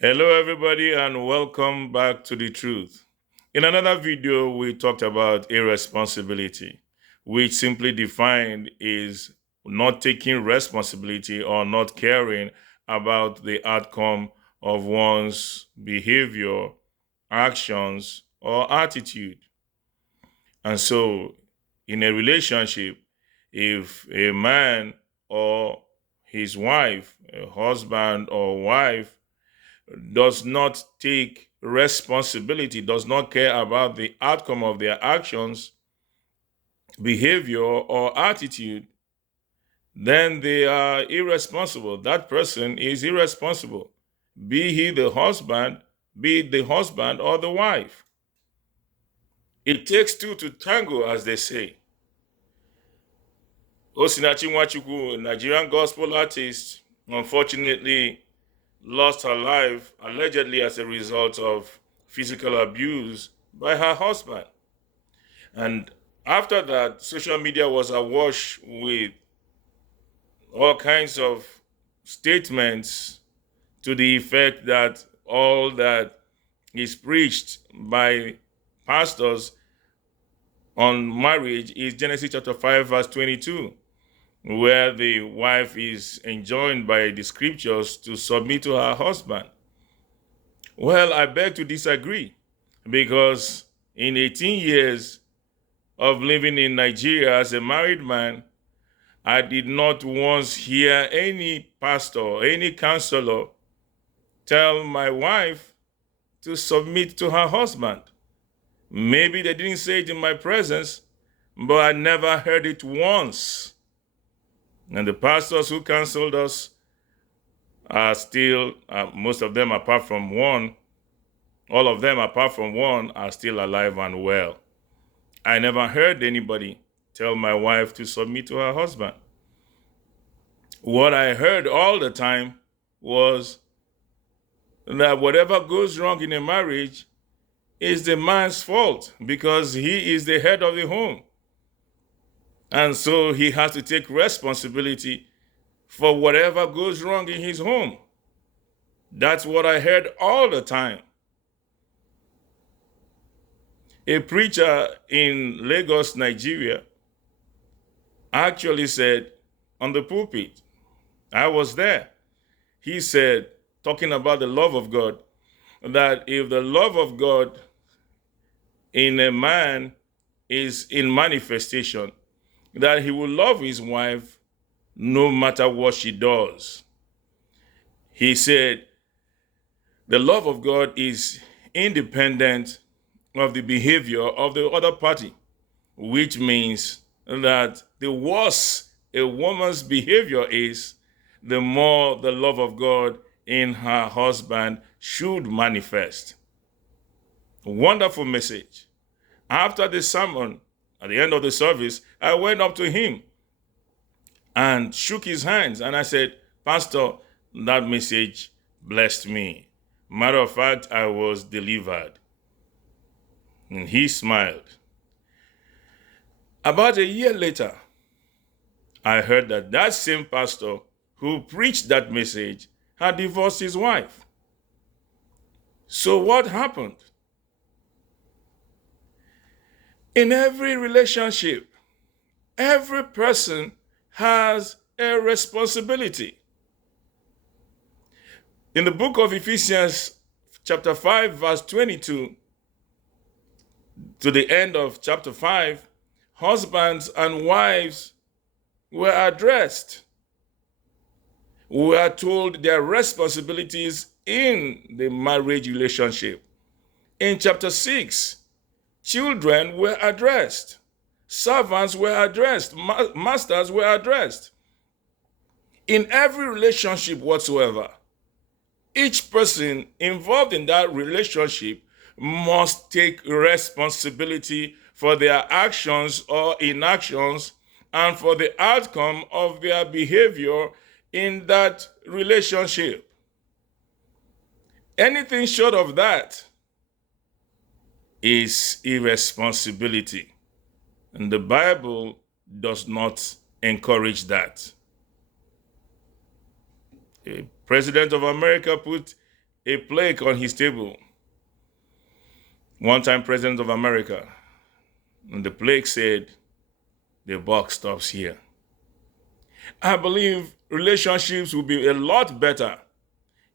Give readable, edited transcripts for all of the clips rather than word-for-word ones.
Hello, everybody, and welcome back to The Truth. In another video, we talked about irresponsibility, which simply defined is not taking responsibility or not caring about the outcome of one's behavior, actions, or attitude. And so, in a relationship, if a man or his wife, a husband or wife, does not take responsibility, does not care about the outcome of their actions, behavior, or attitude, then they are irresponsible. That person is irresponsible, be he the husband, be it the husband or the wife. It takes two to tango, as they say. Osinachi Nwachukwu, a Nigerian gospel artist, unfortunately lost her life allegedly as a result of physical abuse by her husband. And after that, social media was awash with all kinds of statements to the effect that all that is preached by pastors on marriage is Genesis chapter 5, verse 22, where the wife is enjoined by the scriptures to submit to her husband. Well, I beg to disagree, because in 18 years of living in Nigeria as a married man, I did not once hear any pastor, any counselor tell my wife to submit to her husband. Maybe they didn't say it in my presence, but I never heard it once. And the pastors who counseled us are still, most of them apart from one, all of them apart from one are still alive and well. I never heard anybody tell my wife to submit to her husband. What I heard all the time was that whatever goes wrong in a marriage is the man's fault, because he is the head of the home. And so he has to take responsibility for whatever goes wrong in his home. That's what I heard all the time. A preacher in Lagos, Nigeria, actually said on the pulpit, I was there. He said, talking about the love of God, that if the love of God in a man is in manifestation, that he will love his wife no matter what she does. He said, the love of God is independent of the behavior of the other party, which means that the worse a woman's behavior is, the more the love of God in her husband should manifest. Wonderful message. After the sermon, at the end of the service, I went up to him and shook his hands, and I said, Pastor, that message blessed me. Matter of fact, I was delivered. And he smiled. About a year later, I heard that that same pastor who preached that message had divorced his wife. So what happened? In every relationship, every person has a responsibility. In the book of Ephesians, chapter 5, verse 22, to the end of chapter 5, husbands and wives were addressed. We are told their responsibilities in the marriage relationship. In chapter 6, children were addressed. Servants were addressed. Masters were addressed. In every relationship whatsoever, each person involved in that relationship must take responsibility for their actions or inactions and for the outcome of their behavior in that relationship. Anything short of that is irresponsibility. And the Bible does not encourage that. A president of America put a plaque on his table. One-time president of America. And the plaque said, "The buck stops here." I believe relationships will be a lot better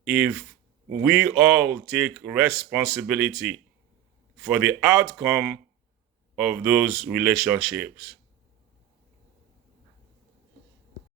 if we all take responsibility for the outcome of those relationships.